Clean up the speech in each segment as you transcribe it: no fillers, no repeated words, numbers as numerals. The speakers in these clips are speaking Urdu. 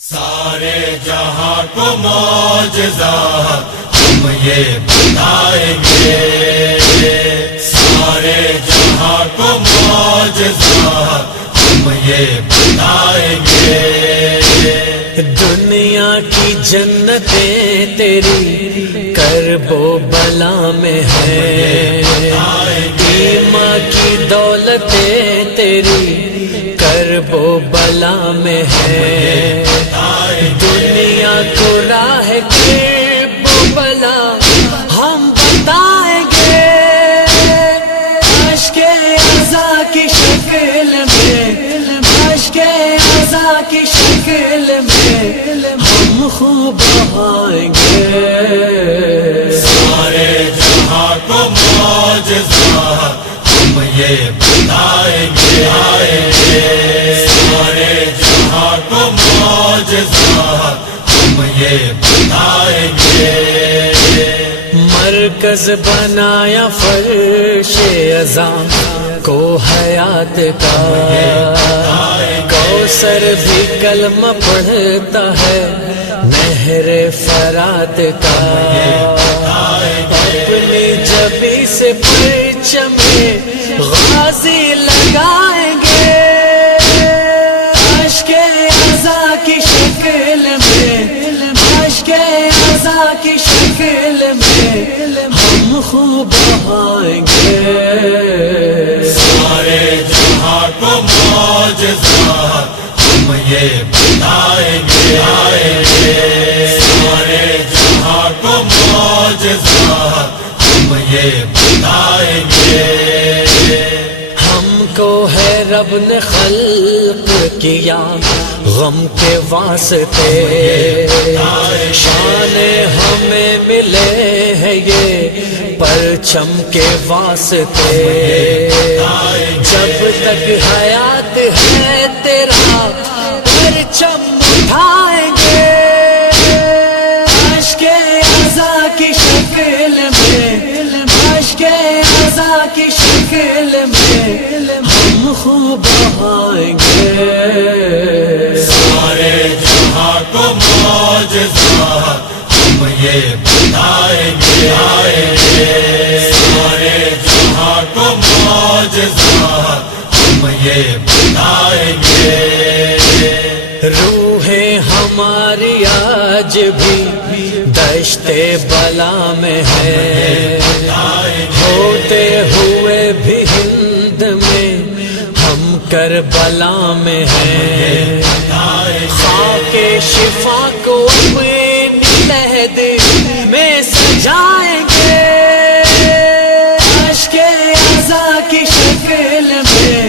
سارے جہاں کو معجزات ہم یہ بتائیں گے، سارے جہاں کو معجزات ہم یہ بتائیں گے۔ دنیا کی جنتیں تیری کرب و بلا میں ہیں، ایمان کی دولتیں تیری کرب و بلا میں ہیں۔ دنیا کو راہ کرب و بلا ہم بتائیں گے، عشق عزا کی شکل میں، عشق عزا کی شکل میں ہم خوب بہائیں گے۔ سارے جہاں کو معجزات ہم یہ بتائیں گے، سارے جہاں کو معجزات ہم یہ بتائیں گے۔ مرکز بنایا فرش عظام کو حیات کا، کوثر بھی کلمہ پڑھتا ہے نہر فرات کا، اپنی جبی سے پرچم غازی لگائیں گے، عشق عزا کی شکل میں، عشق عزا کی شکل میں ہم خوب بہائیں گے۔ سارے جہاں کو معجزات ہم یہ بتائیں گے، سارے جہاں کو معجزات ہم یہ بتائیں گے۔ ہم کو ہے رب نے خلق کیا غم کے واسطے، شان ہمیں ملے ہیں یہ پرچم کے واسطے، جب تک حیات ہے تیرا پرچم اٹھائیں گے، عشق عزا کی شکل میں، عشق عزا کی شکل میں ہم خوب بہائیں گے۔ سارے جہاں کو معجزات ہم یہ بتائیں گے، سارے جہاں کو معجزات ہم یہ بتائیں گے۔ روح ہماری آج بھی دشت بلا میں ہے، ہوتے ہوئے بھی ہند میں ہم کربلا میں ہیں، خاک شفا کو اپنی لہد میں سجائیں گے، عشق عزا کی شکل میں،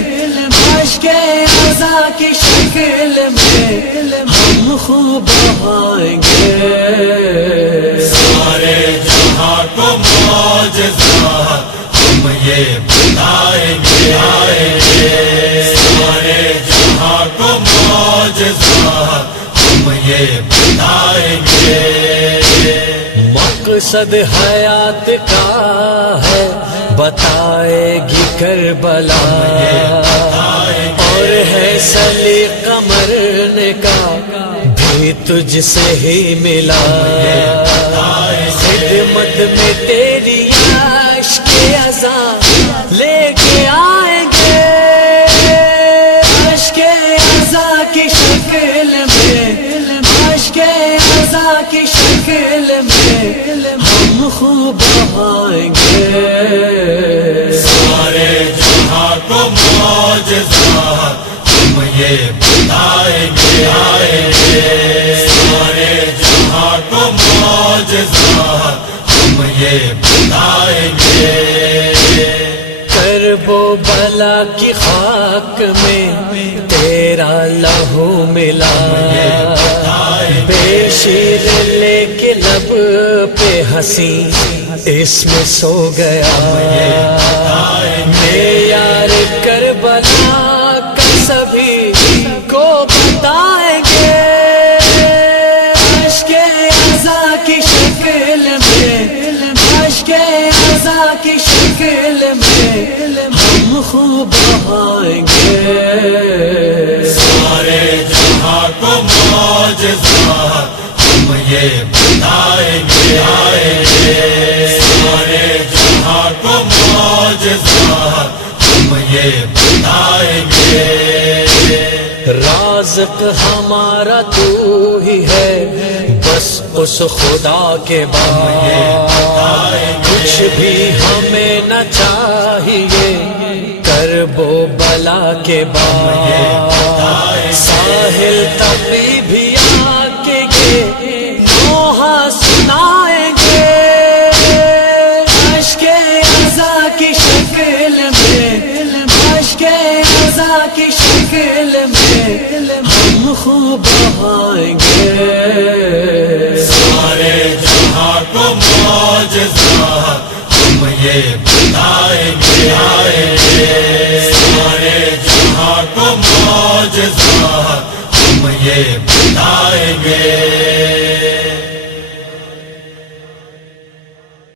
عشق عزا کی شکل میں ہم خوب بہائیں گے۔ سارے جہاں کو معجزات ہم یہ بتائیں گے، سارے جہاں کو معجزات ہم یہ بتائیں گے۔ مقصد حیات کا ہے بتائے گی کربلا، اور ہے سلیقہ مرنے کا بھی تجھ سے ہی ملا، خدمت میں تیری عشق عزا لے کے آئیں گے، عشق عزا کی شکل میں، عشق عزا کی شکل میں ہم خوب بہائیں گے۔ سارے جہاں کو معجزات ہم یہ بتائیں گے، سارے جہاں کو معجزات ہم یہ بتائیں گے۔ کرب و بلا کی خاک میں تیرا لہو ملا، بے شیر لے کے لب پہ ہنسی اس میں سو گیا، معیار کربلا کا سبھی کو بتائیں گے، عشق عزا کی شکل میں، عشق عزا کی شکل میں ہم خوب بہائیں گے۔ سارے جہاں کو معجزات ہم یہ بتائیں گے، سارے جہاں کو معجزات ہم یہ بتائیں گے۔ رازق ہمارا تو ہی ہے، بس اس خدا کے بعد کچھ بھی ہمیں نہ چاہیے، کرب و بلا کے بعد ساحل تبھی بھی آ کے یہ نوحہ سنائیں گے، اشک عزا کی شکل میں، اشک عزا کی شکل میں ہم خوب بہائیں گے۔ سارے جہاں کو معجزات ہم یہ بتائیں گے، سارے جہاں کو معجزات ہم یہ بتائیں گے۔